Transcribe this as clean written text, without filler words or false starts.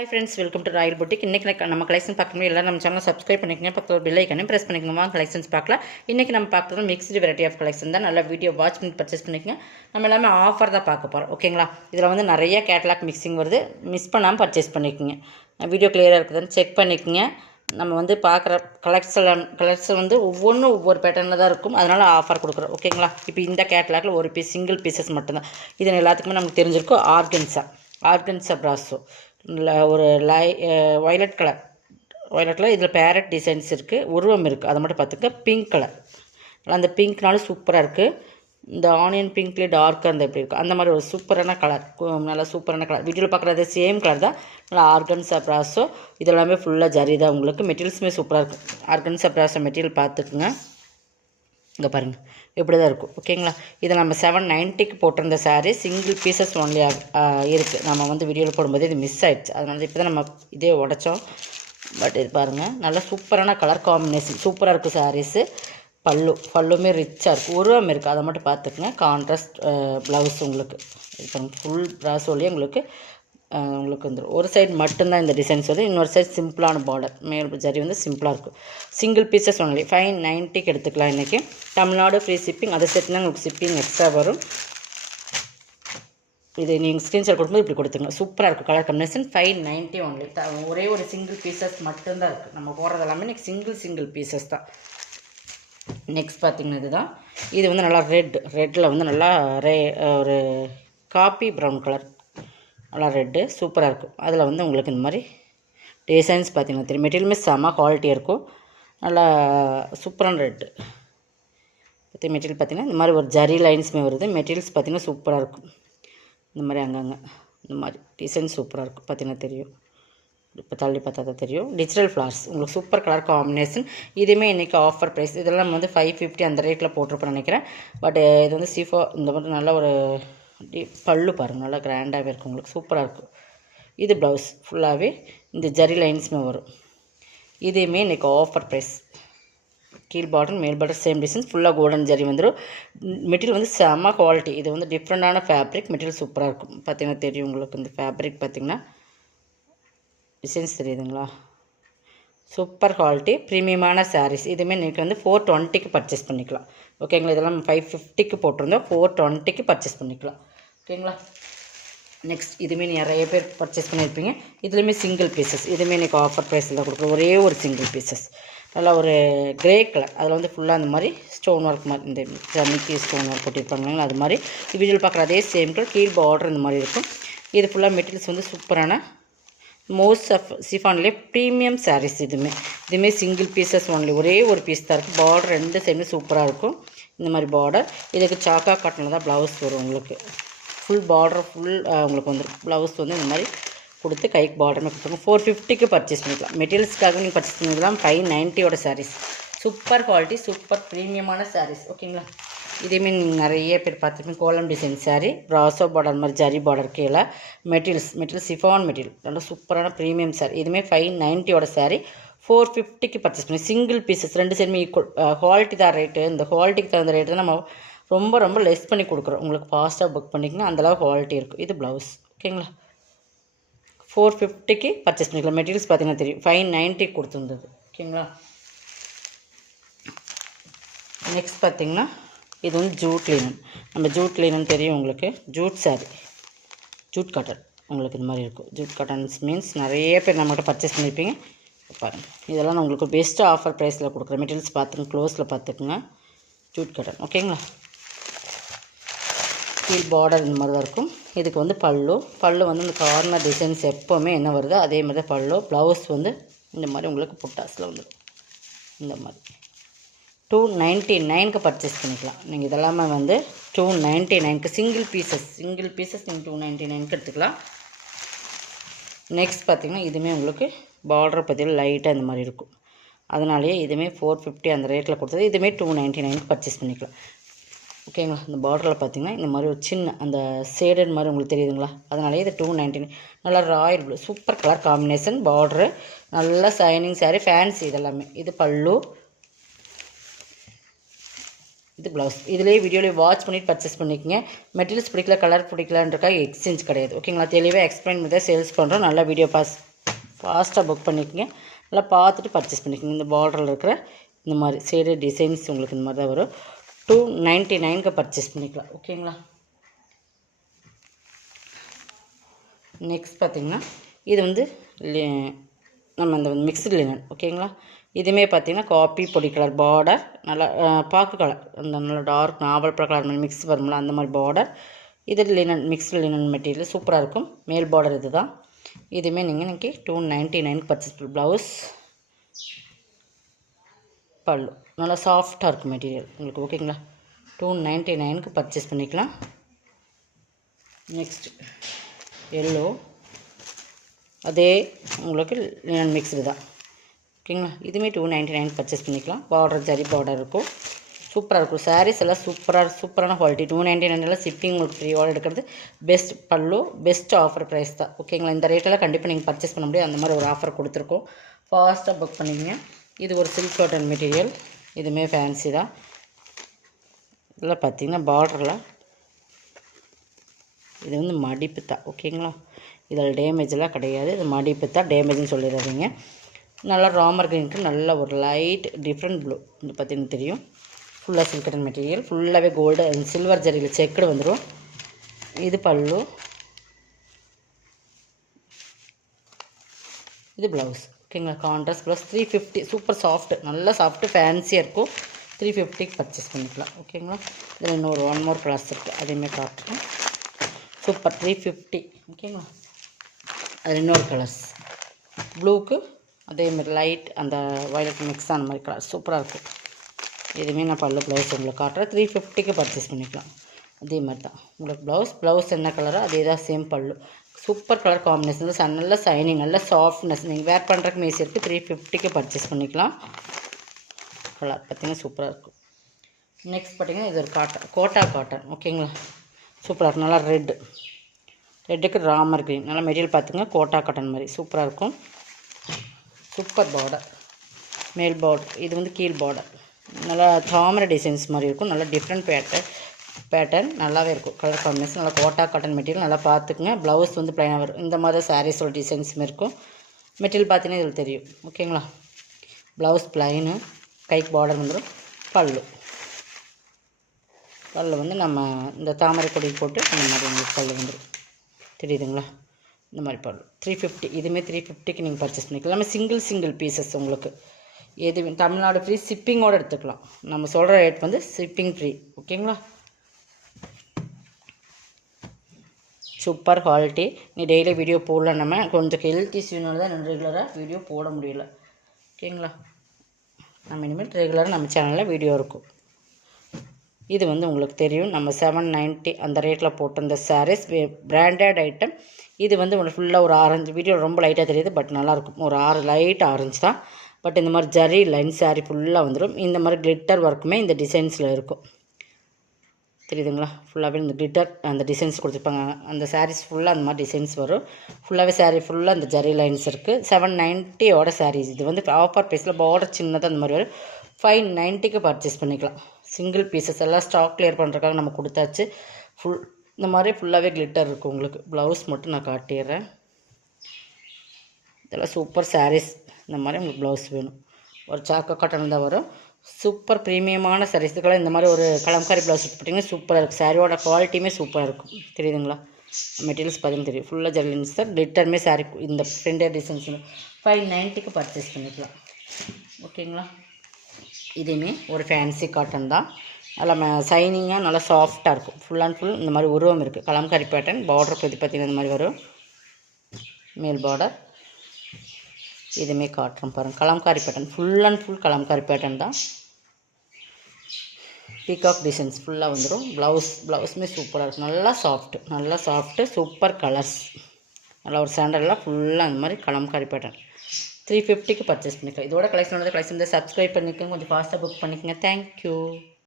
Hi friends, welcome to Royal Boutique. இன்னைக்கு நம்ம collection பார்க்கணும் எல்லாரும் நம்ம சேனலை சப்ஸ்கிரைப் பண்ணிக்கங்க, பக்கத்துல பெல் ஐகானையும் பிரஸ் பண்ணிக்கங்க. கலெக்ஷன்ஸ் பார்க்கலாம். இன்னைக்கு நம்ம பார்க்குறது மிக்ஸ்டு வெரைட்டி ஆஃப் கலெக்ஷன் தான். நல்லா வீடியோ வாட்ச் பண்ணி பர்ச்சேஸ் பண்ணிக்கங்க. நம்ம எல்லாமே ஆஃபர் தான் பார்க்க போகிறோம், ஓகேங்களா? இதில் வந்து நிறைய கேட்லாக் மிக்சிங் வருது, மிஸ் பண்ணாமல் பர்ச்சேஸ் பண்ணிக்கோங்க. வீடியோ கிளியராக இருக்குதுன்னு செக் பண்ணிக்கோங்க. நம்ம வந்து பார்க்குற கலெக்ஷன் வந்து ஒவ்வொன்றும் ஒவ்வொரு பேட்டர்னில் தான் இருக்கும், அதனால் ஆஃபர் கொடுக்குறோம், ஓகேங்களா? இப்போ இந்த கேட்லாகில் ஒரு பீஸ் சிங்கிள் பீசஸ் மட்டும்தான். இது எல்லாத்துக்குமே நமக்கு தெரிஞ்சிருக்கும். ஆர்கன்ஸா பிராஸோ ஒரு வயலட் கலர் இதில் பேரட் டிசைன்ஸ் இருக்குது, உருவம் இருக்குது, அதை மட்டும் பார்த்துக்க. பிங்க் கலர், அந்த பிங்க்னாலும் சூப்பராக இருக்குது. இந்த ஆனியன் பிங்க்லேயே டார்க்காக இருந்தால் எப்படி இருக்கும், அந்த மாதிரி ஒரு சூப்பரான கலர், நல்லா சூப்பரான கலர். வீடியோவில் பார்க்குறது சேம் கலர் தான். நல்லா ஆர்கன்ஸா பிராஸோ, இதெல்லாமே ஃபுல்லாக ஜரி தான். உங்களுக்கு மெட்டீரியல்ஸுமே சூப்பராக இருக்கும். ஆர்கன்ஸா பிராஸோ மெட்டீரியல் பார்த்துக்குங்க. இங்கே பாருங்கள், இப்படி தான் இருக்கும், ஓகேங்களா? இதை நம்ம 790க்கு போட்டிருந்த சாரீ சிங்கிள் பீசஸ் ஒன்லி இருக்குது. நம்ம வந்து வீடியோவில் போடும்போது இது மிஸ் ஆகிடுச்சு, அதனால இப்போ தான் நம்ம இதே உடைச்சோம். பட் இது பாருங்கள், நல்லா சூப்பரான கலர் காம்பினேஷன், சூப்பராக இருக்குது சாரீஸு. பல்லுமே ரிச்சாக இருக்குது, உருவம் இருக்குது, அதை மட்டும் பார்த்துக்குங்க. கான்ட்ராஸ்ட் ப்ளவுஸ் உங்களுக்கு இது பாருங்கள், ஃபுல் ப்ராஸோலேயே உங்களுக்கு வந்துடும். ஒரு சைடு மட்டும்தான் இந்த டிசைன்ஸ் வருது, இன்னொரு சைடு சிம்பிளான பார்டர், மேல் ஜரி வந்து சிம்பிளாக இருக்கும். சிங்கிள் பீசஸ் ஒன்லி 590க்கு எடுத்துக்கலாம். இன்றைக்கி தமிழ்நாடு ஃப்ரீ ஷிப்பிங், அதை சேர்த்துனா உங்களுக்கு ஷிப்பிங் எக்ஸ்ட்ரா வரும். இது நீங்கள் ஸ்க்ரீன்ஷாட் கொடுக்கும்போது இப்படி கொடுத்துங்க. சூப்பராக இருக்கும் கலர் காம்பினேஷன். 590 ஒன்லி. ஒரே ஒரு சிங்கிள் பீசஸ் மட்டும்தான் இருக்குது. நம்ம போடுறது எல்லாமே இன்றைக்கி சிங்கிள் பீசஸ் தான். நெக்ஸ்ட் பார்த்திங்கன்னா இதுதான். இது வந்து நல்லா ரெட்டில் வந்து நல்லா ஒரு காப்பி ப்ரௌன் கலர், நல்லா ரெட்டு சூப்பராக இருக்கும். அதில் வந்து உங்களுக்கு இந்த மாதிரி டிசைன்ஸ் பார்த்திங்கன்னா தெரியும். மெட்டீரியலுமே செம்ம குவாலிட்டியாக இருக்கும். நல்லா சூப்பரான ரெட்டு மெட்டீரியல் பார்த்திங்கன்னா இந்த மாதிரி ஒரு ஜரி லைன்ஸுமே வருது. மெட்டீரியல்ஸ் பார்த்திங்கன்னா சூப்பராக இருக்கும். இந்த மாதிரி அங்கங்கே இந்த மாதிரி டிசைன் சூப்பராக இருக்கும், பார்த்திங்கன்னா தெரியும். இப்போ தள்ளி பார்த்தா தான் தெரியும். டிஜிட்டல் ஃப்ளார்ஸ் உங்களுக்கு சூப்பர் கலர் காம்பினேஷன். இதுவுமே இன்றைக்கி ஆஃபர் ப்ரைஸ். இதெல்லாம் நம்ம வந்து 550 அந்த ரேட்டில் போட்டிருப்போம்னு நினைக்கிறேன். பட் இது வந்து சிஃபோ இந்த மாதிரி நல்ல ஒரு பல்லு பாருங்கள், நல்லா கிராண்டாகவே இருக்கும், உங்களுக்கு சூப்பராக இருக்கும். இது ப்ளவுஸ் ஃபுல்லாகவே இந்த ஜரி லைன்ஸுமே வரும். இதுவுமே இன்றைக்கி ஆஃபர் ப்ரைஸ். கீழ் பாட்டன் மேல் பாட்டன் சேம் டிசைன்ஸ், ஃபுல்லாக கோல்டன் ஜரி வந்துடும். மெட்டீரியல் வந்து செம்ம குவாலிட்டி. இது வந்து டிஃப்ரெண்டான ஃபேப்ரிக், மெட்டீரியல் சூப்பராக இருக்கும். பார்த்திங்கன்னா தெரியும் உங்களுக்கு. இந்த ஃபேப்ரிக் பார்த்திங்கன்னா டிசைன்ஸ் தெரியுதுங்களா? சூப்பர் குவாலிட்டி, ப்ரீமியமான சாரீஸ். இதுவுமே இன்றைக்கி வந்து 420க்கு பர்ச்சேஸ் பண்ணிக்கலாம், ஓகேங்களா? இதெல்லாம் 550க்கு போட்டிருந்தோம், 420க்கு பர்ச்சேஸ் பண்ணிக்கலாம், ஓகேங்களா? நெக்ஸ்ட் இதுவுமே நிறைய பேர் பர்ச்சேஸ் பண்ணியிருப்பீங்க. இதுலேயுமே சிங்கிள் பீசஸ். இதுவுமே இன்றைக்கி ஆஃபர் ப்ரைஸில் தான் கொடுக்குறோம். ஒரே ஒரு சிங்கிள் பீசஸ், நல்லா ஒரு கிரே கலர். அதில் வந்து ஃபுல்லாக அந்த மாதிரி ஸ்டோன் ஒர்க் மாதிரி, இந்த ஜமிக்கி ஸ்டோன் ஒர்க் போட்டிருப்பாங்க, அது மாதிரி வீடியோவில் பார்க்குற அதே சேம் கலர். கீழ் பார்டர் இந்த மாதிரி இருக்கும். இது ஃபுல்லாக மெட்டீரியல்ஸ் வந்து சூப்பரான மோஸ்ட் ஆஃப் சிஃபான்லேயே ப்ரீமியம் சாரீஸ். இதுவுமே சிங்கிள் பீசஸ் ஒன்லி, ஒரே ஒரு பீஸ் தான் இருக்குது. பார்டர் ரெண்டு சைடுமே சூப்பராக இருக்கும். இந்த மாதிரி பார்டர். இதுக்கு சாக்கா காட்டனில் தான் ப்ளவுஸ் வரும் உங்களுக்கு. ஃபுல் பார்டர் உங்களுக்கு வந்துடும். ப்ளவுஸ் வந்து இந்த மாதிரி கொடுத்து கைக்கு பார்டருமே கொடுத்துருங்க. 450க்கு பர்ச்சேஸ் பண்ணிக்கலாம். மெட்டீரியல்ஸ்க்காக நீங்கள் பர்ச்சேஸ் பண்ணிக்கலாம். 590யோட சாரீஸ். சூப்பர் குவாலிட்டி, சூப்பர் ப்ரீமியமான சாரீஸ், ஓகேங்களா? இதேமாரி நிறைய பேர் பார்த்துருப்பீங்க. கோலம் டிசைன் சாரீ, ப்ராசோ பார்டர் மாதிரி ஜரி பார்டர் கீழே. மெட்டீரியல் சிஃபான் மெட்டீரியல், நல்லா சூப்பரான ப்ரீமியம் சாரீ. இதுவுமே 590யோட சாரீ. 450க்கு பர்ச்சேஸ் பண்ணி சிங்கிள் பீசஸ் ரெண்டு சைடுமே ஈக்குவல். குவாலிட்டி தான் ரேட்டு. இந்த குவாலிட்டிக்கு தகுந்த ரேட்டு தான் நம்ம ரொம்ப லெஸ் பண்ணி கொடுக்குறோம். உங்களுக்கு ஃபாஸ்ட்டாக புக் பண்ணிக்கங்க, அந்தளவு குவாலிட்டி இருக்கும். இது ப்ளவுஸ், ஓகேங்களா? 450க்கு பர்ச்சேஸ் பண்ணிக்கலாம். மெட்டீரியல்ஸ் பார்த்தீங்கன்னா தெரியும், 590 கொடுத்துருந்தது, ஓகேங்களா? நெக்ஸ்ட் பார்த்திங்கன்னா இது வந்து ஜூட் லினன். நம்ம ஜூட் லினன் தெரியும் உங்களுக்கு. ஜூட் சாரீ, ஜூட் காட்டன் உங்களுக்கு இந்த மாதிரி இருக்கும். ஜூட் காட்டன்ஸ் மீன்ஸ் நிறைய பேர் நம்மகிட்ட பர்ச்சேஸ் பண்ணியிருப்பீங்க. பாருங்கள், இதெல்லாம் நான் உங்களுக்கு பெஸ்ட்டு ஆஃபர் ப்ரைஸில் கொடுக்குறேன். மெட்டீரியல்ஸ் பார்த்துங்க, க்ளோஸில் பார்த்துக்குங்க. ஜூட் காட்டன், ஓகேங்களா? கீழ் பார்டர் இந்த மாதிரி தான் இருக்கும். இதுக்கு வந்து பல்லு வந்து இந்த கார்னர் டிசைன்ஸ் எப்போவுமே என்ன வருதோ அதே மாதிரி தான் பல்லு. ப்ளவுஸ் வந்து இந்த மாதிரி உங்களுக்கு புட்டாஸில் வந்துடும். இந்த மாதிரி 299க்கு பர்ச்சேஸ் பண்ணிக்கலாம். நீங்கள் இதெல்லாமே வந்து 299க்கு சிங்கிள் பீசஸ் நீங்கள் 299க்கு எடுத்துக்கலாம். நெக்ஸ்ட் பார்த்திங்கன்னா இதுவுமே உங்களுக்கு பார்டர் பற்றியில் லைட்டாக இந்த மாதிரி இருக்கும். அதனாலேயே இதுவுமே 450 அந்த ரேட்டில் கொடுத்தது. இதுவுமே 299க்கு பர்ச்சேஸ் பண்ணிக்கலாம், ஓகேங்களா? இந்த பார்டரில் பார்த்திங்கன்னா இந்த மாதிரி ஒரு சின்ன அந்த ஷேடட் மாதிரி உங்களுக்கு தெரியுதுங்களா? அதனாலேயே இது 299. நல்லா Royal blue, super colour combination. Border நல்லா ஷைனிங் சாரீ, ஃபேன்சி இதெல்லாமே. இது பல்லு, இது ப்ளவுஸ். இதிலே வீடியோலேயே வாட்ச் பண்ணிட்டு பர்ச்சேஸ் பண்ணிக்கோங்க. மெட்டீரியல்ஸ் பிடிக்கல, கலர் பிடிக்கலன்றக்காக எக்ஸ்சேஞ்ச் கிடையாது, ஓகேங்களா? தெளிவாக எக்ஸ்பிளைன் பண்ணி தான் சேல்ஸ் பண்ணுறோம். நல்லா வீடியோ ஃபாஸ்ட்டாக புக் பண்ணிக்கோங்க. நல்லா பார்த்துட்டு பர்ச்சேஸ் பண்ணிக்கோங்க. இந்த பார்டரில் இருக்கிற இந்த மாதிரி சைடு டிசைன்ஸ் உங்களுக்கு இந்த மாதிரி தான் வரும். 299க்கு பர்ச்சேஸ் பண்ணிக்கலாம். ஓகேங்களா. நெக்ஸ்ட் பார்த்திங்கன்னா இது வந்து நம்ம இந்த மிக்ஸ்டு லினன். ஓகேங்களா. இதுவுமே பார்த்திங்கன்னா காப்பி பொடி கலர் பார்டர், நல்லா பாக்கு கலர், அந்த நல்லா டார்க் நாவல் கலர் மாதிரி மிக்ஸ் வரும்ல அந்த மாதிரி பார்டர். இது லினன், மிக்ஸ்டு லினன் மெட்டீரியல் சூப்பராக இருக்கும். மேல் பார்டர் இது தான். இதுவுமே நீங்கள் இன்றைக்கி 299க்கு பர்ச்சேஸ் பண்ணி. ப்ளவுஸ், பல்லு நல்லா சாஃப்டாக இருக்கும் மெட்டீரியல் உங்களுக்கு. ஓகேங்களா. 299க்கு பர்ச்சேஸ் பண்ணிக்கலாம். நெக்ஸ்ட்டு எல்லோ, அதே உங்களுக்கு லினன் மிக்ஸ்டு தான். ஓகேங்களா. இதுவுமே 299 பர்ச்சேஸ் பண்ணிக்கலாம். பார்டர் ஜரி பார்டர் இருக்கும். சூப்பராக இருக்கும். சாரீஸ் எல்லாம் சூப்பரான குவாலிட்டி. 299 ஷிப்பிங் உங்களுக்கு ஃப்ரீயோடு எடுக்கிறது பெஸ்ட். பல்லு பெஸ்ட் ஆஃபர் ப்ரைஸ் தான். ஓகேங்களா. இந்த ரேட்டெல்லாம் கண்டிப்பாக நீங்கள் பர்ச்சேஸ் பண்ண முடியும். அந்த மாதிரி ஒரு ஆஃபர் கொடுத்துருக்கோம். ஃபாஸ்ட்டாக புக் பண்ணிங்க. இது ஒரு சில்க் காட்டன் மெட்டீரியல். இதுவுமே ஃபேன்சி தான். இதில் பார்த்திங்கன்னா பார்டரில் இது வந்து மடிப்பு தான். ஓகேங்களா. இதில் டேமேஜெலாம் கிடையாது. இது மடிப்பு தான், டேமேஜ்னு சொல்லிடாதீங்க. நல்லா ராமர் க்ரீனுக்கு நல்ல ஒரு லைட் டிஃப்ரெண்ட் ப்ளூ. இது பார்த்திங்கன்னா தெரியும். ஃபுல்லாக சில்க் காட்டன் மெட்டீரியல். ஃபுல்லாகவே கோல்டு அண்ட் சில்வர் ஜரியில் செக்குடு வந்துடும். இது பல்லு, இது ப்ளவுஸ். ஓகேங்களா. Contrast blouse. 350. சூப்பர் சாஃப்ட், நல்லா சாஃப்ட்டு ஃபேன்சியாக இருக்கும். 350க்கு பர்ச்சேஸ் பண்ணிக்கலாம். ஓகேங்களா. இதில் இன்னொரு 1 மோர் கலர்ஸ் இருக்குது, அதையுமே காட்டுறேன். சூப்பர் 350. ஓகேங்களா. அதில் இன்னொரு கலர்ஸ் ப்ளூக்கு அதேமாதிரி லைட் அந்த வயலட் மிக்ஸ் அந்த மாதிரி கலர் சூப்பராக இருக்கும். இதுவுமே நான் பல்லு ப்ளவுஸ் உங்களுக்கு காட்டுறேன். 350க்கு பர்ச்சேஸ் பண்ணிக்கலாம். அதே மாதிரி தான் உங்களுக்கு ப்ளவுஸ் என்ன கலரோ அதே தான் சேம் பல்லு. சூப்பர் கலர் காம்பினேஷன், நல்ல சைனிங், நல்ல சாஃப்ட்னஸ். நீங்கள் வேர் பண்ணுறதுக்கு மேசி இருக்குது. 350க்கு பர்ச்சேஸ் பண்ணிக்கலாம். கலர் பார்த்திங்கன்னா சூப்பராக இருக்கும். நெக்ஸ்ட் பார்த்திங்கன்னா இது ஒரு கோட்டா காட்டன். ஓகேங்களா. சூப்பராக இருக்கும். நல்லா ரெட்டுக்கு ராமர் க்ரீன். நல்லா மெட்டீரியல் பார்த்துங்க. கோட்டா காட்டன் மாதிரி சூப்பராக இருக்கும். சூப்பர் பார்டர், மேல் பார்டர். இது வந்து கீழ் பார்டர். நல்லா தாமரை டிசைன்ஸ் மாதிரி இருக்கும். நல்லா டிஃப்ரெண்ட் பேட்டர்ன் நல்லாவே இருக்கும். கலர் காம்பினேஷன் நல்லா கோட்டா காட்டன் மெட்டீரியல். நல்லா பார்த்துக்குங்க. ப்ளவுஸ் வந்து ப்ளைனாக வரும். இந்த மாதிரி சாரீஸோட டிசைன்ஸுமே இருக்கும். மெட்டீரியல் பார்த்தீங்கன்னா இதில் தெரியும். ஓகேங்களா. ப்ளவுஸ் ப்ளைனு, கைக்கு பார்டர் வந்துடும். பல்லு வந்து நம்ம இந்த தாமரை கொடி போட்டு இந்த மாதிரி உங்களுக்கு பல்லு வந்துடும். தெரியுதுங்களா. இந்த மாதிரி பல்லு 350. இதுவுமே 350க்கு நீங்கள் பர்ச்சேஸ் பண்ணிக்கலாம். எல்லாமே சிங்கிள் பீசஸ் உங்களுக்கு. எது தமிழ்நாடு ஃப்ரீ ஷிப்பிங்கோடு எடுத்துக்கலாம். நம்ம சொல்கிற ரேட் வந்து ஷிப்பிங் ஃப்ரீ. ஓகேங்களா. Super quality. நீ டெய்லி வீடியோ போடல, நம்ம கொஞ்சம் ஹெல்த் இஷ்யூனால தான் ரெகுலராக வீடியோ போட முடியல. ஓகேங்களா. நம்ம இனிமேல் ரெகுலராக நம்ம சேனலில் வீடியோ இருக்கும். இது வந்து உங்களுக்கு தெரியும். நம்ம 790 அந்த ரேட்டில் போட்டிருந்த சாரீஸ் பிராண்டட் ஐட்டம். இது வந்து உங்களுக்கு ஃபுல்லாக ஒரு ஆரஞ்சு. வீடியோ ரொம்ப லைட்டாக தெரியுது, பட் நல்லாயிருக்கும். ஒரு லைட் ஆரஞ்சு தான். பட் இந்த மாதிரி ஜரி லைன் சாரீ ஃபுல்லாக வந்துடும். இந்த மாதிரி கிளிட்டர் ஒர்க்குமே இந்த டிசைன்ஸில் இருக்கும். தெரியுதுங்களா. ஃபுல்லாகவே இந்த கிளிட்டர் அந்த டிசைன்ஸ் கொடுத்துருப்பாங்க. அந்த சாரீஸ் ஃபுல்லாக அந்த மாதிரி டிசைன்ஸ் வரும். ஃபுல்லாகவே சாரீ ஃபுல்லாக அந்த ஜரி லைன்ஸ் இருக்குது. 790 சாரீஸ். இது வந்து ஆஃபர் ப்ரைஸில் பார்டர் சின்னதாக அந்த மாதிரி வரும். 590க்கு பர்ச்சேஸ் பண்ணிக்கலாம். சிங்கிள் பீசஸ் எல்லாம் ஸ்டாக் கிளியர் பண்ணுறதுக்காக நம்ம கொடுத்தாச்சு. இந்த மாதிரி ஃபுல்லாகவே கிளிட்டர் இருக்குது உங்களுக்கு. ப்ளவுஸ் மட்டும் நான் காட்டிடுறேன். இதெல்லாம் சூப்பர் சாரீஸ். இந்த மாதிரி உங்களுக்கு ப்ளவுஸ் வேணும். ஒரு சாக்கோ காட்டன் தான் வரும். சூப்பர் ப்ரீமியமான சாரீஸ். இதுக்கெல்லாம் இந்த மாதிரி ஒரு கலம்காரி ப்ளவுஸ் போட்டிங்கன்னா சூப்பராக இருக்கும். சாரியோட குவாலிட்டியுமே சூப்பராக இருக்கும். தெரியுதுங்களா. மெட்டீரியல்ஸ் பார்த்தீங்கன்னா தெரியும். ஃபுல்லாக ஜெர்லின்ஸ் தான். கிளிட்டருமே சாரீ இந்த பிரிண்டட் டிசைன்ஸ் 590க்கு பர்ச்சேஸ் பண்ணிக்கலாம். ஓகேங்களா. இதுவுமே ஒரு ஃபேன்சி காட்டன் தான். நல்லா சைனிங்காக நல்லா சாஃப்டாக இருக்கும். ஃபுல் அண்ட் ஃபுல் இந்த மாதிரி உருவம் இருக்குது. கலம்காரி பேட்டர்ன். பார்டர் பார்த்திங்கன்னா இந்த மாதிரி வரும். மேல் பார்டர். இதுவுமே காட்டுறோம் பாருங்கள். Kalamkari pattern. Full and full Kalamkari pattern தான். பீகாக் டிசைன்ஸ் ஃபுல்லாக வந்துடும். ப்ளவுஸுமே சூப்பராக இருக்கும். நல்லா சாஃப்ட்டு சூப்பர் கலர்ஸ். நல்லா ஒரு சாண்டல்லாம் ஃபுல்லாக அந்த மாதிரி கலம்காரி பேட்டர்ன். 350க்கு பர்ச்சேஸ் பண்ணிக்கலாம். இதோட கலெக்ஷன் சப்ஸ்கிரைப் பண்ணிக்கோங்க. கொஞ்சம் ஃபாஸ்ட்டாக புக் பண்ணிக்கோங்க. தேங்க்யூ.